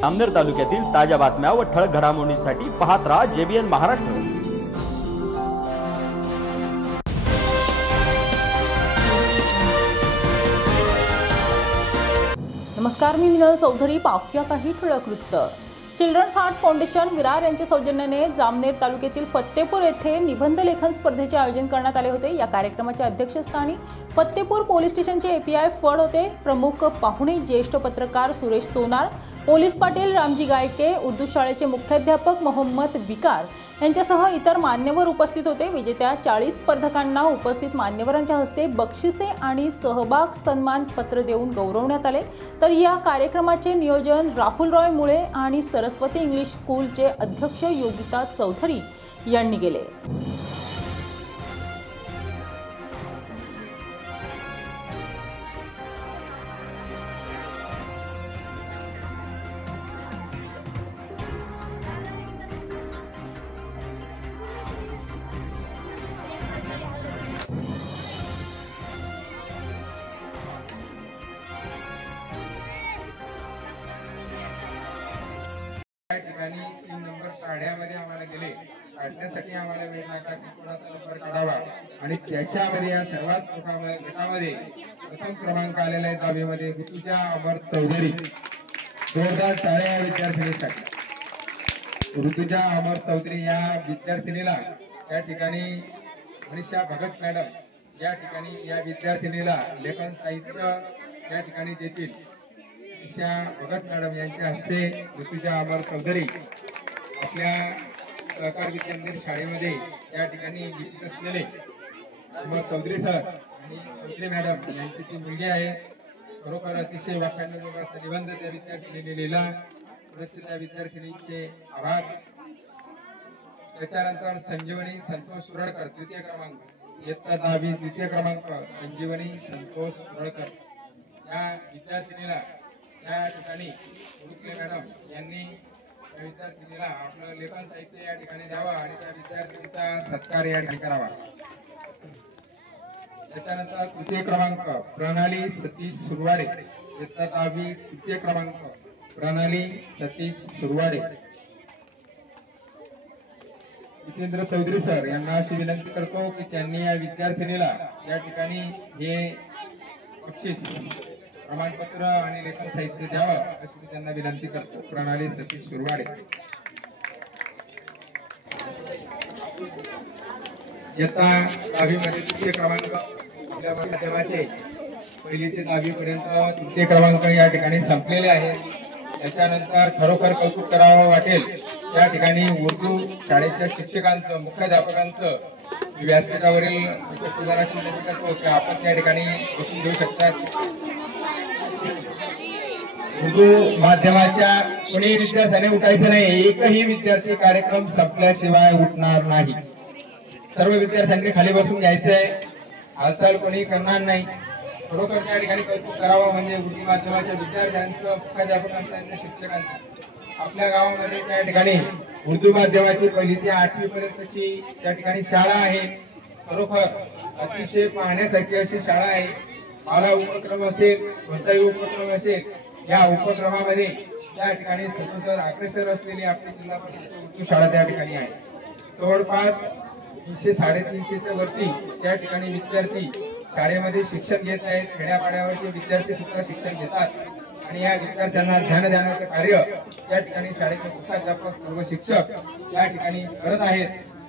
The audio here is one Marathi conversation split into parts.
जामनेर तालुक्यातील ताज्या बातम्या व ठळक घडामोडींसाठी पाहत राहा JBN महाराष्ट्र। नमस्कार, मी मिनल चौधरी। पाहूया काही ठळक वृत्त। चिल्ड्रन्स हार्ट फाउंडेशन विरार यांच्या सौजन्याने जामनेर तालुक्यातील फत्तेपूर येथे निबंध लेखन स्पर्धेचे आयोजन करण्यात आले होते। या कार्यक्रमाच्या अध्यक्षस्थानी फत्तेपूर पोलीस स्टेशनचे API फड होते। प्रमुख पाहुणे ज्येष्ठ पत्रकार सुरेश सोनार, पोलीस पाटील रामजी गायके, उर्दू शाळेचे मुख्याध्यापक मोहम्मद विकार यांच्यासह इतर मान्यवर उपस्थित होते। विजेत्या 40 स्पर्धकांना उपस्थित मान्यवरांच्या हस्ते बक्षिसे आणि सहभाग सन्मान पत्र देऊन गौरवण्यात आले। तर या कार्यक्रमाचे नियोजन राहुल रॉय मुळे आणि सरस्वती इंग्लिश स्कूलचे अध्यक्ष योगिता चौधरी यांनी केले। ठिकाणी 3 नंबर साड्यामध्ये आम्हाला गेले काढण्यासाठी आम्हाला वेळ लागला की कोणाचा नंबर काढावा आणि त्याच्यामध्ये या सर्वात मोठ्या गटामध्ये प्रथम क्रमांक आलेला आहे दहावीमध्ये ऋतुजा अमर चौधरी। जोरदार टाळ्या या विद्यार्थिनीसाठी। ऋतुजा अमर चौधरी या विद्यार्थिनीला या ठिकाणी मनीषा भगत मॅडम या ठिकाणी या विद्यार्थिनीला लेखन साहित्य या ठिकाणी देतील। मनीषा भगत मॅडम यांच्या हस्ते ऋतुजा अमर चौधरी आपल्या सहकार विद्यामंदिर शाळेमध्ये या ठिकाणी लिखित असलेले अमर चौधरी सर आणि चौधरी मॅडम यांची ती मुलगी आहे। खरोखर अतिशय वाखाणण्याजोगा असा निबंध त्या विद्यार्थिनीने लिहिला। त्या विद्यार्थिनीचे आभार। त्याच्यानंतर संजीवनी संतोष सुरळकर तृतीय क्रमांक, इयत्ता 10वी द्वितीय क्रमांक संजीवनी संतोष सुरळकर या विद्यार्थिनीला या ठिकाणी उर्के मॅडम यांनी विद्यार्थिनीला आपलं लेखन साहित्य या ठिकाणी द्यावं आणि त्या विद्यार्थिनीचा सत्कार या ठिकाणी करावा। त्याच्यानंतर तृतीय क्रमांक प्रणाली सतीश सुरवाडे, इयत्ता 10वी तृतीय क्रमांक प्रणाली सतीश सुरवाडे। जितेंद्र चौधरी सर यांना अशी विनंती करतो की त्यांनी या विद्यार्थिनीला या ठिकाणी हे बक्षीस प्रमाणपत्र आणि लेखन साहित्य द्यावं अशी त्यांना विनंती करतो। प्रणाली सतीश सुरवाडे। इयत्ता 10वी मध्ये तृतीय क्रमांक आपल्या माध्यमाचे 1ली ते 10वी पर्यंत तृतीय क्रमांक या ठिकाणी संपलेले आहेत। त्याच्यानंतर खरोखर कौतुक करावं वाटेल या ठिकाणी उर्दू शाळेच्या शिक्षकांचं मुख्याध्यापकांचं व्यासपीठावरील उपस्थितांची विनंती करतो की आपण त्या ठिकाणी बसून घेऊ शकतात। उर्दू माध्यमाच्या कोणी विद्यार्थ्याने उठायचं नाही। एकही विद्यार्थी कार्यक्रम संपल्याशिवाय उठणार नाही। सर्व विद्यार्थ्यांनी खाली बसून घ्यायचंय। हालचाल कोणी करणार नाही। खरोखर त्या ठिकाणी कौतुक करावं म्हणजे उर्दू माध्यमाच्या विद्यार्थ्यांचं मुख्याध्यापकांचं आणि शिक्षकांचं। आपल्या गावामध्ये त्या ठिकाणी उर्दू माध्यमाची 1ली ते 8वी पर्यंतची त्या ठिकाणी शाळा आहे। खरोखर अतिशय पाहण्यासारखी अशी शाळा आहे। मला उपक्रम असेल कोणताही उपक्रम असेल या उपक्रमामध्ये त्या ठिकाणी सतत अग्रेसर असलेली आपली जिल्हा परिषद उर्दू शाळा त्या ठिकाणी आहे। जवळपास 300-350च्या वरती त्या ठिकाणी विद्यार्थी शाळेमध्ये शिक्षण घेत आहेत। खेड्यापाड्यावरचे विद्यार्थी सुद्धा शिक्षण घेतात आणि या विद्यार्थ्यांना ध्यान देण्याचे कार्य त्या ठिकाणी शाळेचे मुख्याध्यापक सर्व शिक्षक या ठिकाणी करत आहेत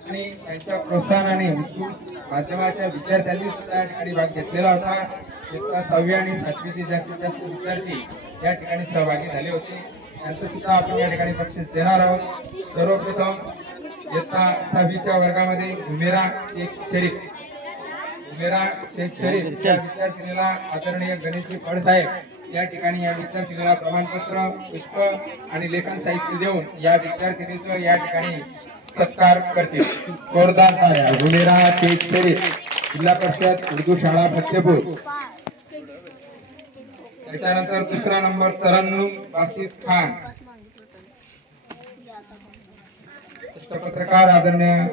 आणि त्यांच्या प्रोत्साहनाने उर्दू माध्यमाच्या विद्यार्थ्यांनी सुद्धा या ठिकाणी भाग घेतलेला होता। इयत्ता 6वी आणि 7वीचे जास्तीत जास्त विद्यार्थी या ठिकाणी सहभागी झाले होते। त्यांचं सुद्धा आपण या ठिकाणी बक्षीस देणार आहोत। सर्वप्रथम इयत्ता 6वीच्या वर्गामध्ये हुमेरा शेख शरीफ या विद्यार्थिनीला आदरणीय गणेशजी फड साहेब या ठिकाणी या विद्यार्थिनीला प्रमाणपत्र, पुष्प आणि लेखन साहित्य देऊन या विद्यार्थिनीचं या ठिकाणी सत्कार करतील। जोरदार टाळ्या। हुमेरा शेख शरीफ, जिल्हा परिषद उर्दू शाळा फत्तेपूर। त्याच्यानंतर दुसरा नंबर तरन्नुम बासित खान, पत्रकार आदरणीय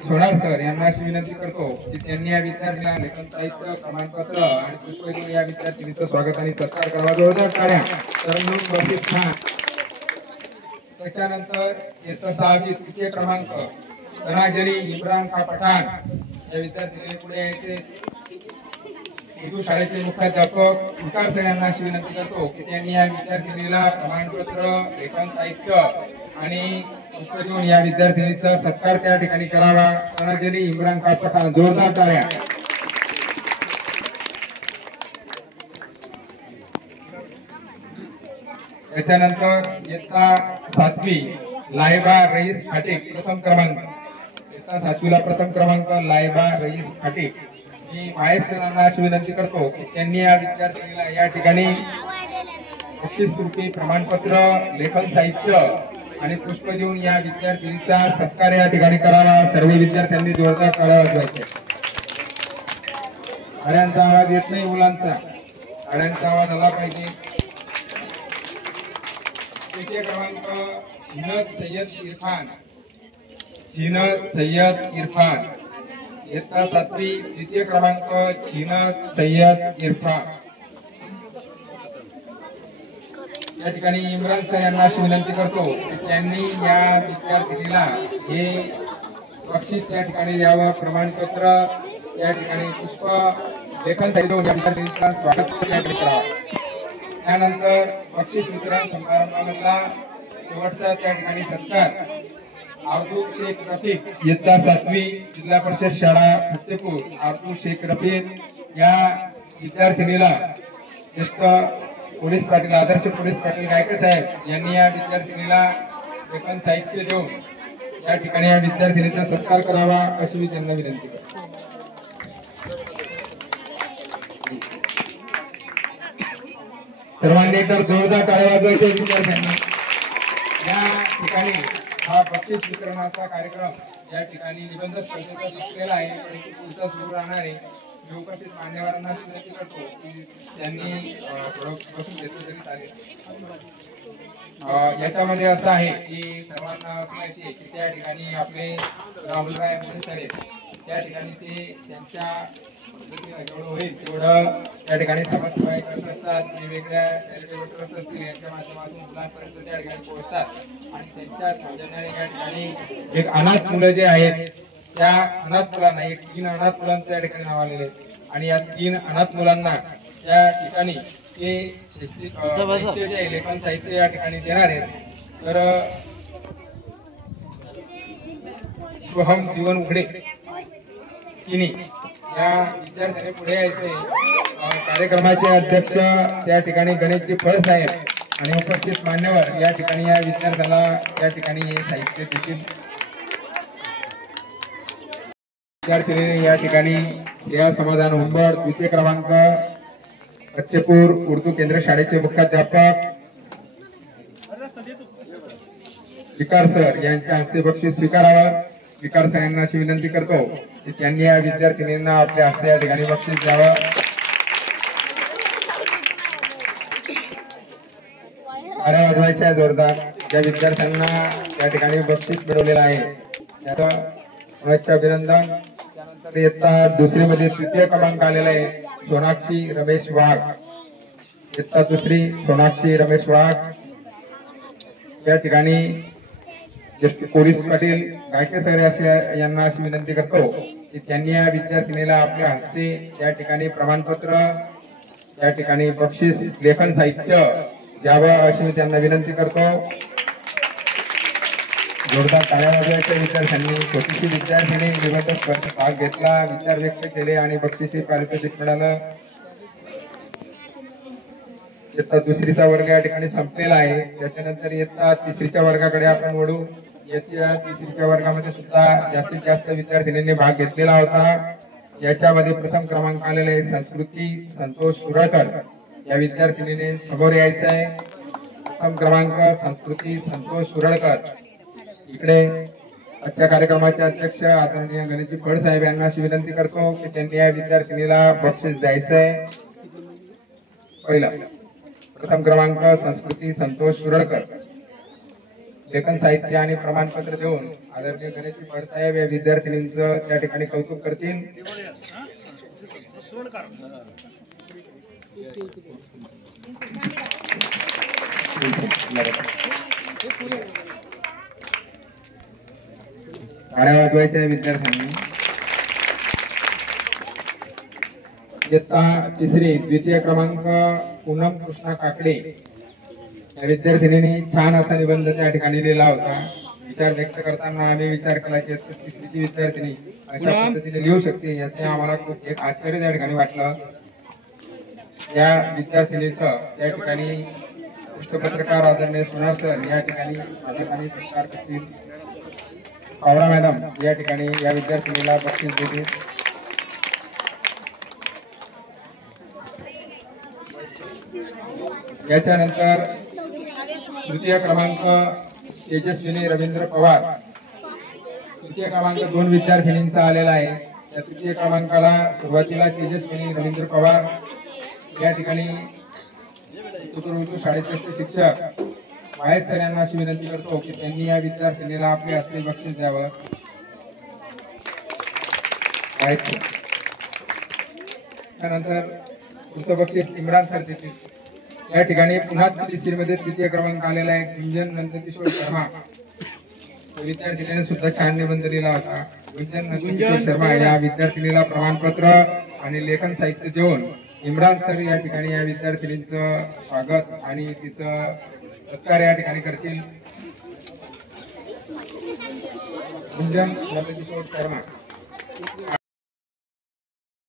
सोनार सर यांना अशी विनंती करतो की त्यांनी या विद्यार्थ्यांना लेखन साहित्य प्रमाणपत्र आणि पुष्प देऊन या विद्यार्थ्यांचं स्वागत आणि सत्कार करावा। जोरदार टाळ्या। तरन्नुम बासित खान त्याच्यानंतर इयत्ता 6वी तृतीय क्रमांक धनाजरी इम्रान खा पठाण या विद्यार्थ्यांनी पुढे यायचे। उर्दू शाळेचे मुख्याध्यापक विकार सर यांना अशी विनंती करतो की त्यांनी या विद्यार्थिनीला प्रमाणपत्र, लेखन साहित्य आणि पुष्प देऊन या विद्यार्थिनीचा सत्कार त्या ठिकाणी करावा। धनाजरी इम्रान खा पठाण, जोरदार टाळ्या। त्याच्यानंतर इयत्ता 7वी लायबा रईस खाटिक प्रथम क्रमांक, इयत्ता 7वीला प्रथम क्रमांक लायबा रईस खाटिक। मी माहेश्वरांना अशी विनंती करतो की त्यांनी या विद्यार्थिनीला या ठिकाणी बक्षीस स्वरूपी प्रमाणपत्र, लेखन साहित्य आणि पुष्प देऊन या विद्यार्थिनीचा सत्कार या ठिकाणी करावा। सर्व विद्यार्थ्यांनी जोरदार टाळ्या वाजवायच्या। टाळ्यांचा आवाज येत नाही, मुलांचा टाळ्यांचा आवाज आला पाहिजे। तृतीय क्रमांक झीनत सय्यद इरफान, झीनत सय्यद इरफान, इयत्ता 7वी तृतीय क्रमांक झीनत सय्यद इरफान। या ठिकाणी इम्रान सर यांना अशी विनंती करतो की त्यांनी या विद्यार्थिनीला हे बक्षीस त्या ठिकाणी द्यावं, प्रमाणपत्र या ठिकाणी पुष्प, लेखन साहित्य या विद्यार्थिनीचा स्वागत करावं। त्यानंतर बक्षीस वितरण समारंभामधला शेवटचा त्या ठिकाणी सत्कार अब्दुल शेख रफीक, इयत्ता 7वी जिल्हा परिषद शाळा फतेपूर, अब्दुल शेख रफीक या विद्यार्थिनीला ज्येष्ठ पोलीस पाटील, आदर्श पोलीस पाटील गायके साहेब यांनी या विद्यार्थिनीला लेखन साहित्य देऊन या ठिकाणी या विद्यार्थिनीचा सत्कार करावा अशी मी त्यांना विनंती करतो। सर्वांनी तर जोरदार टाळ्या वाजवायच्या विद्यार्थ्यांनी। या ठिकाणी हा बक्षीस वितरणाचा कार्यक्रम या ठिकाणी निबंध स्पर्धेचा संपलेला आहे, परंतु पुढचा सुरू राहणार आहे। मी उपस्थित मान्यवरांना विनंती करतो की त्यांनी थोडं बसून घेतलं तरी चालेल। याच्यामध्ये असं आहे की सर्वांना माहिती आहे की त्या ठिकाणी आपले राहुलराय मोरे साहेब त्या ठिकाणी ते त्यांच्या जेवढं होईल तेवढं त्या ठिकाणी समाजसेवा करत असतात, वेगवेगळ्या यांच्या माध्यमातून मुलांपर्यंत त्या ठिकाणी पोहोचतात आणि त्यांच्या सौजन्याने या ठिकाणी एक अनाथ मुलं जे आहेत त्या अनाथ मुलांना, एक 3 अनाथ मुलांचं त्या ठिकाणी नाव आलेले आहे आणि या 3 अनाथ मुलांना त्या ठिकाणी ते शैक्षणिक लेखन साहित्य या ठिकाणी देणार आहेत। तर शुभम जीवन उघडे तिने या विद्यार्थ्याने पुढे यायचे। कार्यक्रमाचे अध्यक्ष त्या ठिकाणी गणेशजी फळ साहेब आणि उपस्थित मान्यवर या ठिकाणी या विद्यार्थ्याला त्या ठिकाणी हे साहित्य देतील। विद्यार्थिनी या ठिकाणी श्रेया समाधान हुंबड, द्वितीय क्रमांक फतेपूर उर्दू केंद्र शाळेचे मुख्याध्यापक विकार सर यांच्या हस्ते बक्षीस स्वीकारावं। विकार सर यांना अशी विनंती करतो की त्यांनी या विद्यार्थिनींना आपल्या हस्ते या ठिकाणी बक्षीस द्यावं। टाळ्या वाजवायच्या जोरदार। ज्या विद्यार्थ्यांना त्या ठिकाणी बक्षीस मिळवलेलं आहे त्याचं अभिनंदन। त्यानंतर इयत्ता 2री मध्ये तृतीय क्रमांक आलेला आहे सोनाक्षी रमेश वाघ, इयत्ता 2री सोनाक्षी रमेश वाघ या ठिकाणी ज्येष्ठ पोलीस पाटील गायके सर यांना अशी विनंती करतो की त्यांनी या विद्यार्थिनीला आपल्या हस्ते या ठिकाणी प्रमाणपत्र, या ठिकाणी बक्षीस, लेखन साहित्य द्यावं अशी मी त्यांना विनंती करतो। जोरदार टाळ्या वाजवायच्या। विद्यार्थ्यांनी, छोटीशी विद्यार्थिनी निबंध स्पर्धेत भाग घेतला, विचार व्यक्त केले आणि बक्षीस पारितोषिक मिळालं। इयत्ता 2रीचा वर्ग या ठिकाणी संपलेला आहे। त्याच्यानंतर इयत्ता 3रीच्या वर्गाकडे आपण वळू। इयत्ता 3रीच्या वर्गामध्ये सुद्धा जास्तीत जास्त विद्यार्थिनींनी भाग घेतलेला होता। याच्यामध्ये प्रथम क्रमांक आलेला आहे संस्कृती संतोष सुरळकर या विद्यार्थिनीने समोर यायचं आहे। प्रथम क्रमांक संस्कृती संतोष सुरळकर। इकडे आजच्या कार्यक्रमाचे अध्यक्ष आदरणीय गणेशजी फळ साहेब यांना अशी विनंती करतो की त्यांनी या विद्यार्थिनीला बक्षीस द्यायचं आहे। पहिला प्रथम क्रमांक संस्कृती संतोष सुरळकर, लेखन साहित्य आणि प्रमाणपत्र देऊन आदरणीय गणेशजी फळ साहेब या विद्यार्थिनींचं त्या ठिकाणी कौतुक करतील। टाळ्या वाजवायच्या विद्यार्थ्यांनी. इयत्ता तिसरी द्वितीय क्रमांक पूनम कृष्णा काकडे या विद्यार्थिनीने छान असा निबंध त्या ठिकाणी लिहिला होता. विचार व्यक्त करताना आम्ही विचार केला की तिसरीची विद्यार्थिनी अशा पद्धतीने लिहू शकते याचे आम्हाला खूप एक आश्चर्य त्या ठिकाणी वाटलं. या विद्यार्थिनीचं त्या ठिकाणी पत्रकार आदरणीय सुनार सर या ठिकाणी सत्कार करतील. पवार मॅडम या ठिकाणी या विद्यार्थिनीला बक्षीस देतील. याच्यानंतर तृतीय क्रमांक तेजस्विनी रवींद्र पवार, तृतीय क्रमांक 2 विद्यार्थिनींचा आलेला आहे. या तृतीय क्रमांकाला सुरुवातीला तेजस्विनी रवींद्र पवार या ठिकाणी उर्दू शाळेचे शिक्षक माहेर सर यांना अशी विनंती करतो की त्यांनी या विद्यार्थिनीला आपले असले बक्षीस द्यावं. त्यानंतर पुढचं बक्षीस इम्रान सर देतील. या ठिकाणी पुन्हा तिसरीमध्ये तृतीय क्रमांक आलेला आहे गुंजन नंदकिशोर शर्मा. विद्यार्थिनीने सुद्धा छान निबंध लिहिला होता. गुंजन नंदकिशोर शर्मा या विद्यार्थिनीला प्रमाणपत्र आणि लेखन साहित्य देऊन इम्रान सर या ठिकाणी या विद्यार्थिनीचं स्वागत आणि तिचं सत्कार या ठिकाणी करतील. गुंजन नंदकिशोर शर्मा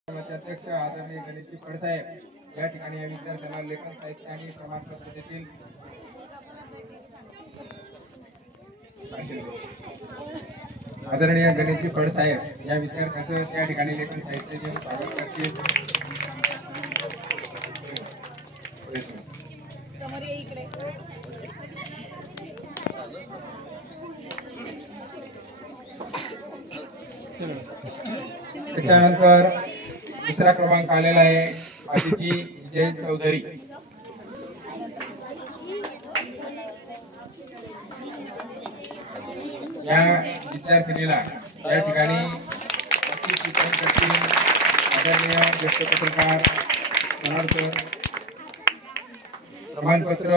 अध्यक्ष आदरणीय गणेशजी फडसाहेब या ठिकाणी या विद्यार्थ्यांना लेखन साहित्य आणि प्रमाणपत्र देतील. आदरणीय गणेशजी फडसाहेब या विद्यार्थ्यांचं त्या ठिकाणी लेखन साहित्य देऊन स्वागत करतील. त्याच्यानंतर दुसरा क्रमांक आलेला आहे अदिती विजय चौधरी. या विद्यार्थिनीला या ठिकाणी आदरणीय ज्येष्ठ पत्रकार प्रमाणपत्र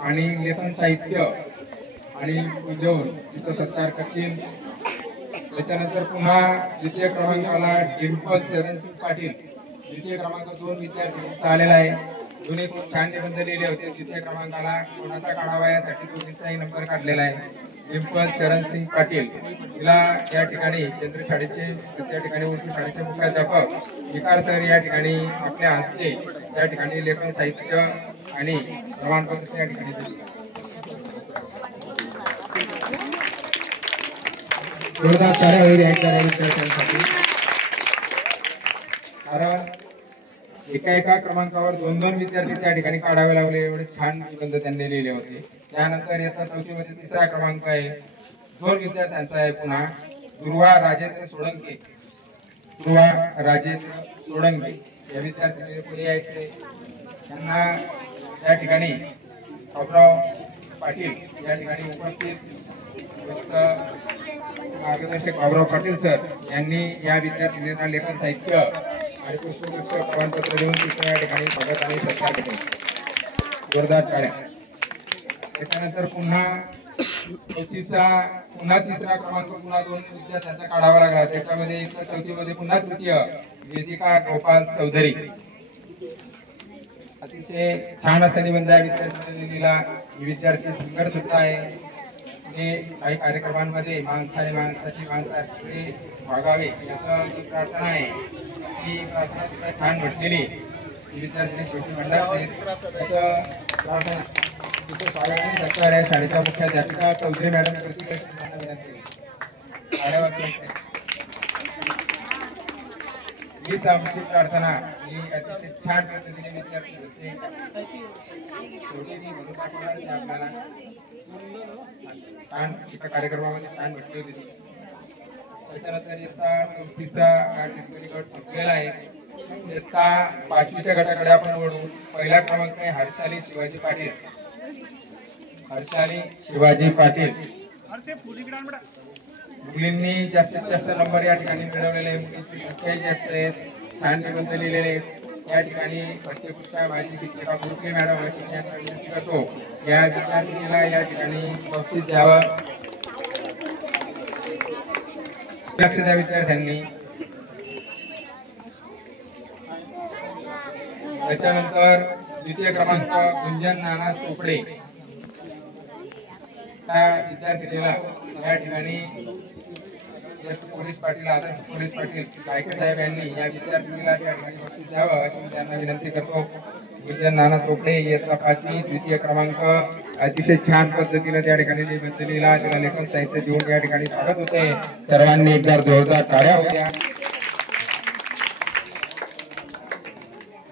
आणि लेखन साहित्य आणि देऊन तिचा सत्कार करतील. त्याच्यानंतर पुन्हा द्वितीय क्रमांकाला डिंपल चरणसिंग पाटील, द्वितीय क्रमांक 2 विद्यार्थी आलेला आहे. दोन्ही खूप छान निबंध लिहिले होते. द्वितीय क्रमांकाला कोणाचा काढावा यासाठी दोन्हीचाही नंबर काढलेला आहे. डिंपल चरणसिंग पाटील तिला या ठिकाणी केंद्र शाळेचे त्या ठिकाणी उर्दू शाळेचे मुख्याध्यापक विकार सर या ठिकाणी आपल्या हस्ते या ठिकाणी लेखन साहित्य आणि प्रमाणपत्र या ठिकाणी दिले. जोरदार टाळ्या होईल या विद्यार्थ्यांसाठी. कारण एका क्रमांकावर 2-2 विद्यार्थी त्या ठिकाणी काढावे लागले. एवढे छान निबंध त्यांनी लिहिले होते. त्यानंतर इयत्ता 4थी मध्ये तिसरा क्रमांक आहे 2 विद्यार्थ्यांचा आहे. पुन्हा दुर्वा राजेंद्र सोळंके, दुर्वा राजेंद्र सोळंके या विद्यार्थ्यांनी पुढे यायचे. त्यांना या ठिकाणी बाबुराव पाटील या ठिकाणी उपस्थित मार्गदर्शक बाबुराव पाटील सर यांनी या विद्यार्थिनींना लेखन साहित्य आणि पुष्पगुच्छ प्रमाणपत्र देऊन तिथं या ठिकाणी स्वागत आणि सत्कार केले. जोरदार टाळ्या. त्याच्यानंतर पुन्हा तिसरा क्रमांक पुन्हा 2 विद्यार्थ्यांचा काढावा लागला. त्याच्यामध्ये इयत्ता 4थी मध्ये पुन्हा तृतीय वेदिका गोपाल चौधरी. अतिशय छान असा निबंध या विद्यार्थ्यांनी लिहिला. विद्यार्थी सिंगर सुद्धा आहे. काही कार्यक्रमांमध्ये माणसाने माणसाची माणसाकडे वागावे याची प्रार्थना आहे. ती प्रार्थना सुद्धा छान घडलेली. विद्यार्थ्यांनी शेवटी मंडळात प्रार्थना तिथे स्वागत सत्कार आहे. शाळेच्या मुख्याध्यापिका चौधरी मॅडम करतील अशी त्यांना विनंती. हीच आमची प्रार्थना ही अतिशय छान पद्धतीने विद्यार्थी होते. आपल्याला छान एका कार्यक्रमामध्ये छान भेटली होती. त्याच्यानंतर इयत्ता 4थीचा गट संपलेला आहे. इयत्ता 5वीच्या गटाकडे आपण वळू. पहिला क्रमांक आहे हर्षाली शिवाजी पाटील. हर्षाली शिवाजी पाटील मुलींनी जास्तीत जास्त नंबर या ठिकाणी मिळवलेले आहे. मुलींची संख्याही जास्त आहे. छान निबंध लिहिलेले आहेत. या ठिकाणी प्रत्येक माहिती शिक्षिका गुरुजी मॅडम अशी यांना विनंती करतो या विद्यार्थिनीला या ठिकाणी बक्षीस द्यावं. लक्ष द्या विद्यार्थ्यांनी. त्याच्यानंतर द्वितीय क्रमांक गुंजन नाना चोपडे त्या विद्यार्थिनीला या ठिकाणी पोलीस पाटील आदर्श पोलीस पाटील गायके साहेब यांनी या विद्यार्थिनीला त्या ठिकाणी बक्षीस द्यावं अशी मी त्यांना विनंती करतो. गुंजन नाना चोपडे इयत्ता 5वी द्वितीय क्रमांक अतिशय छान पद्धतीने त्या ठिकाणी निबंध लिहिला, तिला लेखन साहित्य देऊन या ठिकाणी स्वागत होते. सर्वांनी एकदा जोरदार टाळ्या होत्या.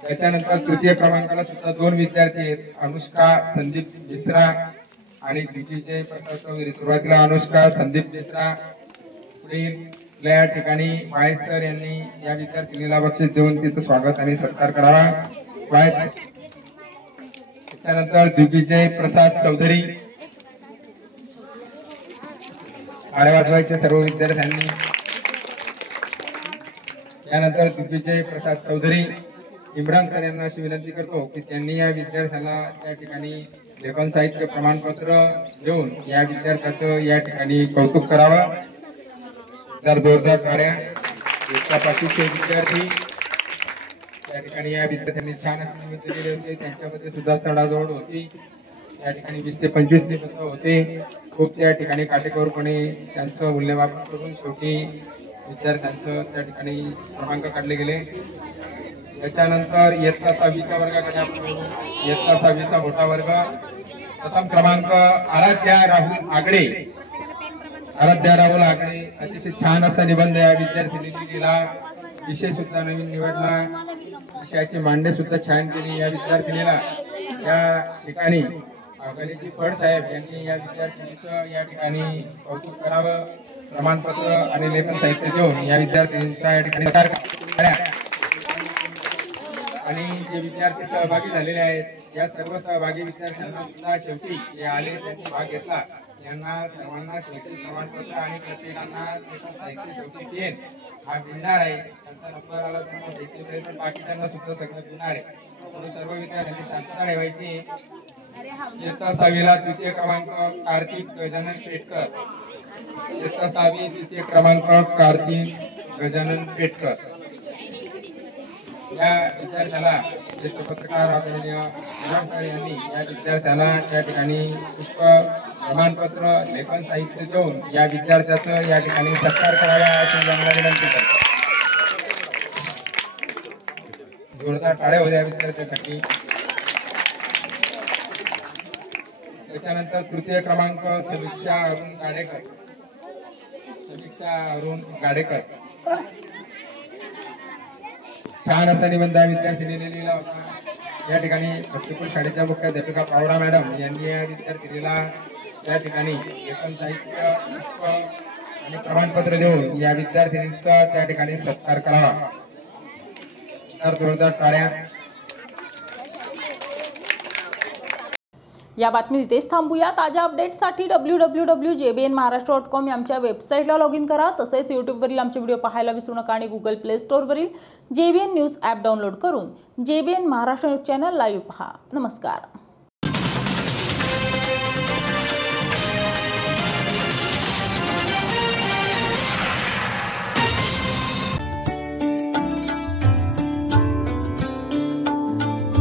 त्याच्यानंतर तृतीय क्रमांकाला सुद्धा 2 विद्यार्थी आहेत, अनुष्का संदीप मिश्रा आणि द्वितीय प्रसाद चौधरी. सुरुवातीला अनुष्का संदीप मिश्रा, पुढील या ठिकाणी वायद सर यांनी या विद्यार्थिनीला बक्षीस देऊन तिचं स्वागत आणि सत्कार करावा. त्याच्यानंतर दिग्विजय प्रसाद चौधरी. टाळ्या वाजवायचे सर्व विद्यार्थ्यांनी. यानंतर दिग्विजय प्रसाद चौधरी. इम्रान सर यांना अशी विनंती करतो की त्यांनी या विद्यार्थ्याला त्या ठिकाणी लेखन साहित्य प्रमाणपत्र देऊन या विद्यार्थ्याचं या ठिकाणी कौतुक करावं. तर जोरदार टाळ्या. एका पाठीचे विद्यार्थी त्या ठिकाणी या विद्यार्थ्यांनी छान असे निबंध दिले होते, त्यांच्यामध्ये सुद्धा चढाजवळ होती. त्या ठिकाणी 20 ते 25 निबंध होते. खूप त्या ठिकाणी काटेकोरपणे त्यांचं मूल्यमापन करून शेवटी विद्यार्थ्यांचं त्या ठिकाणी क्रमांक काढले गेले. त्याच्यानंतर इयत्ता 6वीचा वर्गाकडे आपण इयत्ता 6वीचा मोठा वर्ग. प्रथम क्रमांक आराध्या राहुल आगडे. आराध्या राहुल आगडे अतिशय छान असा निबंध या विद्यार्थिनींनी दिला. विषय सुद्धा नवीन निवडला, विषयाची मांडणी सुद्धा छान केली या विद्यार्थिनीला. या ठिकाणी गणेशजी फड साहेब यांनी या विद्यार्थिनीचं या ठिकाणी कौतुक करावं. प्रमाणपत्र आणि लेखन साहित्य देऊन या विद्यार्थिनींचा या ठिकाणी आणि जे विद्यार्थी सहभागी झालेले आहेत या सर्व सहभागी विद्यार्थ्यांना सुद्धा शेवटी जे आले त्यांनी भाग घेतला यांना सर्वांना शेवटी प्रमाणपत्र आणि प्रत्येकांना लेखन साहित्य शेवटी देईन हा मिळणार आहे. त्यांचा नंबर आला तर देखील पण बाकीच्यांना सुद्धा सगळं देणार आहे. म्हणून सर्व विद्यार्थ्यांनी शांतता ठेवायची. इयत्ता 6वीला द्वितीय क्रमांक कार्तिक गजानन पेटकर. इयत्ता 6वी द्वितीय क्रमांक कार्तिक गजानन पेटकर या विद्यार्थ्याला ज्येष्ठ पत्रकार आदरणीय इम्रान सर यांनी या विद्यार्थ्याला त्या ठिकाणी पुष्प प्रमाणपत्र लेखन साहित्य देऊन या विद्यार्थ्याचं या ठिकाणी सत्कार करावा अशी त्यांना विनंती करतो. जोरदार टाळ्या होत्या विद्यार्थ्यासाठी. त्याच्यानंतर तृतीय क्रमांक समीक्षा अरुण गाडेकर. समीक्षा अरुण गाडेकर छान असा निबंध विद्यार्थिनीने लिहिला होता. या ठिकाणी भक्तीपूर शाळेच्या मुख्याध्यापिका पावडा मॅडम यांनी या विद्यार्थिनीला त्या ठिकाणी लेखन साहित्य आणि प्रमाणपत्र देऊन या विद्यार्थिनींचा त्या ठिकाणी सत्कार करावा. तर जोरदार टाळ्या. या बातमी इथेच थांबूया. ताज्या अपडेट्ससाठी www.jbnmaharashtra.com या आमच्या वेबसाईटला लॉग इन करा. तसेच यूट्यूबवरील आमचे व्हिडिओ पाहायला विसरू नका आणि गुगल प्ले स्टोअरवरील JBN न्यूज ॲप डाउनलोड करून JBN Maharashtra news channel live पहा. नमस्कार.